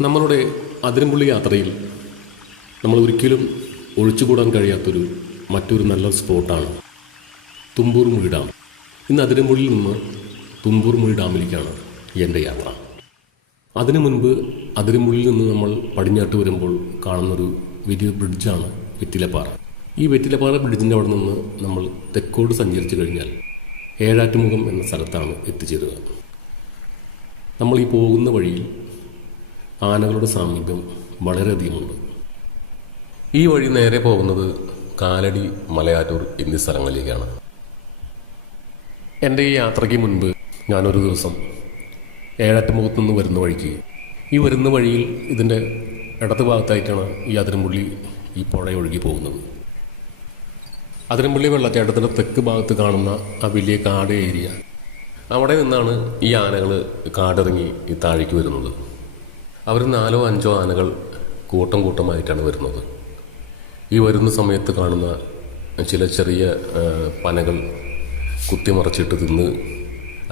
നമ്മളുടെ അതിരമ്പുള്ളി യാത്രയിൽ നമ്മൾ ഒരിക്കലും ഒഴിച്ചുകൂടാൻ കഴിയാത്തൊരു മറ്റൊരു നല്ല സ്പോട്ടാണ് തുമ്പൂർമുഴി ഡാം. ഇന്ന് അതിരമ്പുള്ളിയിൽ നിന്ന് തുമ്പൂർമുഴി ഡാമിലേക്കാണ് എൻ്റെ യാത്ര. അതിനു മുൻപ് അതിരമ്പുള്ളിയിൽ നിന്ന് നമ്മൾ പടിഞ്ഞാട്ട് വരുമ്പോൾ കാണുന്നൊരു വലിയ ബ്രിഡ്ജാണ് വെറ്റിലപ്പാറ. ഈ വെറ്റിലപ്പാറ ബ്രിഡ്ജിൻ്റെ അവിടെ നിന്ന് നമ്മൾ തെക്കോട് സഞ്ചരിച്ചു കഴിഞ്ഞാൽ ഏഴാറ്റുമുഖം എന്ന സ്ഥലത്താണ് എത്തിച്ചേരുക. നമ്മൾ ഈ പോകുന്ന വഴിയിൽ ആനകളുടെ സാമീപ്യം വളരെയധികമുണ്ട്. ഈ വഴി നേരെ പോകുന്നത് കാലടി, മലയാറ്റൂർ എന്നീ സ്ഥലങ്ങളിലേക്കാണ്. എൻ്റെ ഈ യാത്രയ്ക്ക് മുൻപ് ഞാനൊരു ദിവസം ഏഴാറ്റുമുഖത്തു നിന്ന് വരുന്ന വഴിക്ക് ഈ വരുന്ന വഴിയിൽ ഇതിൻ്റെ ഇടത് ഭാഗത്തായിട്ടാണ് ഈ അതിരമ്പുള്ളി ഈ പുഴ ഒഴുകി പോകുന്നത്. അതിരമ്പുള്ളി വെള്ളച്ചാട്ടത്തിൻ്റെ തെക്ക് ഭാഗത്ത് കാണുന്ന ആ വലിയ കാട് ഏരിയ, അവിടെ നിന്നാണ് ഈ ആനകൾ കാടിറങ്ങി ഈ താഴേക്ക് വരുന്നത്. അവർ 4-5 ആനകൾ കൂട്ടം കൂട്ടമായിട്ടാണ് വരുന്നത്. ഈ വരുന്ന സമയത്ത് കാണുന്ന ചില ചെറിയ പനകൾ കുത്തിമറച്ചിട്ട് തിന്ന്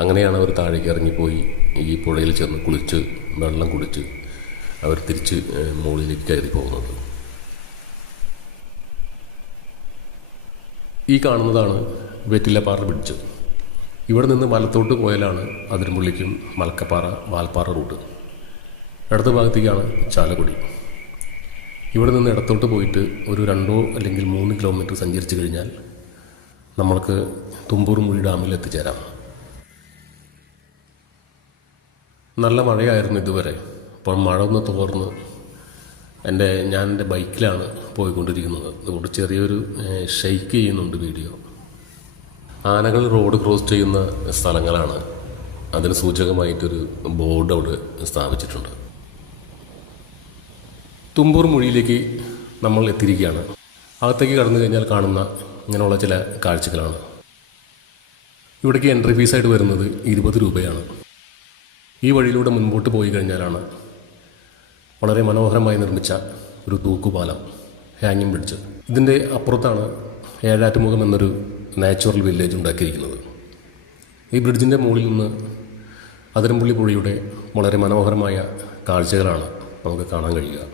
അങ്ങനെയാണ് അവർ താഴേക്ക് ഇറങ്ങിപ്പോയി ഈ പുഴയിൽ ചെന്ന് കുളിച്ച് വെള്ളം കുടിച്ച് അവർ തിരിച്ച് മുകളിലേക്ക് കയറി പോകുന്നത്. ഈ കാണുന്നതാണ് വെറ്റിലപ്പാറ ബ്രിഡ്ജ്. ഇവിടെ നിന്ന് വലത്തോട്ട് പോയാലാണ് അതിരമ്പുള്ളിക്കും മലക്കപ്പാറ, വാൽപ്പാറ റൂട്ട്. ഇടത് ഭാഗത്തേക്കാണ് ചാലക്കുടി. ഇവിടെ നിന്ന് ഇടത്തോട്ട് പോയിട്ട് ഒരു 2 അല്ലെങ്കിൽ 3 കിലോമീറ്റർ സഞ്ചരിച്ച് കഴിഞ്ഞാൽ നമ്മൾക്ക് തുമ്പൂർമുഴി ഡാമിൽ എത്തിച്ചേരാം. നല്ല മഴയായിരുന്നു ഇതുവരെ. അപ്പോൾ മഴ ഒന്ന് തോർന്ന് ഞാൻ എൻ്റെ ബൈക്കിലാണ് പോയിക്കൊണ്ടിരിക്കുന്നത്. അതുകൊണ്ട് ചെറിയൊരു ഷെയ്ക്ക് ചെയ്യുന്നുണ്ട് വീഡിയോ. ആനകൾ റോഡ് ക്രോസ് ചെയ്യുന്ന സ്ഥലങ്ങളാണ്. അതിന് സൂചകമായിട്ടൊരു ബോർഡ് അവിടെ സ്ഥാപിച്ചിട്ടുണ്ട്. തുമ്പൂർമുഴിയിലേക്ക് നമ്മൾ എത്തിയിരിക്കുകയാണ്. അകത്തേക്ക് കടന്നു കഴിഞ്ഞാൽ കാണുന്ന ഇങ്ങനെയുള്ള ചില കാഴ്ചകളാണ്. ഇവിടേക്ക് എൻട്രി ഫീസായിട്ട് വരുന്നത് 20 രൂപയാണ്. ഈ വഴിയിലൂടെ മുൻപോട്ട് പോയി കഴിഞ്ഞാലാണ് വളരെ മനോഹരമായി നിർമ്മിച്ച ഒരു തൂക്കുപാലം, ഹാങ്ങിങ് ബ്രിഡ്ജ്. ഇതിൻ്റെ അപ്പുറത്താണ് ഏഴാറ്റുമുഖം എന്നൊരു നാച്ചുറൽ വില്ലേജ് ഉണ്ടാക്കിയിരിക്കുന്നത്. ഈ ബ്രിഡ്ജിൻ്റെ മുകളിൽ നിന്ന് അതിരമ്പുള്ളി പുഴയുടെ വളരെ മനോഹരമായ കാഴ്ചകളാണ് നമുക്ക് കാണാൻ കഴിയുക.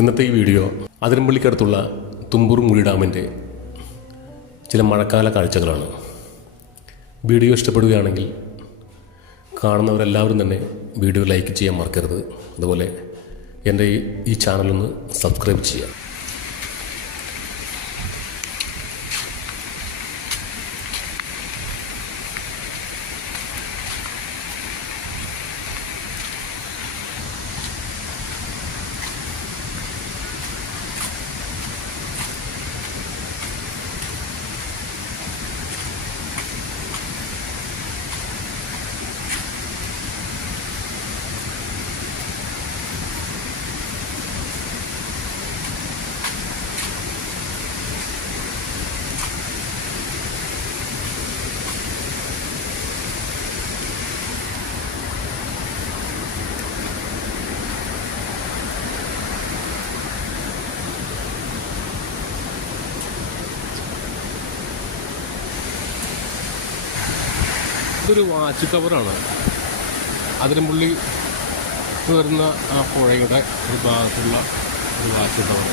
ഇന്നത്തെ ഈ വീഡിയോ അതിരമ്പള്ളിക്കടുത്തുള്ള തുമ്പൂർ മുഴി ഡാമിൻ്റെ ചില മഴക്കാല കാഴ്ചകളാണ്. വീഡിയോ ഇഷ്ടപ്പെടുകയാണെങ്കിൽ കാണുന്നവരെല്ലാവരും തന്നെ വീഡിയോ ലൈക്ക് ചെയ്യാൻ മറക്കരുത്. അതുപോലെ എൻ്റെ ഈ ചാനലൊന്ന് സബ്സ്ക്രൈബ് ചെയ്യുക. ഇതൊരു വാച്ച് ടവറാണ്. അതിരമ്പള്ളി വരുന്ന ആ പുഴയുടെ ഒരു ഭാഗത്തുള്ള ഒരു വാച്ച് ടവർ.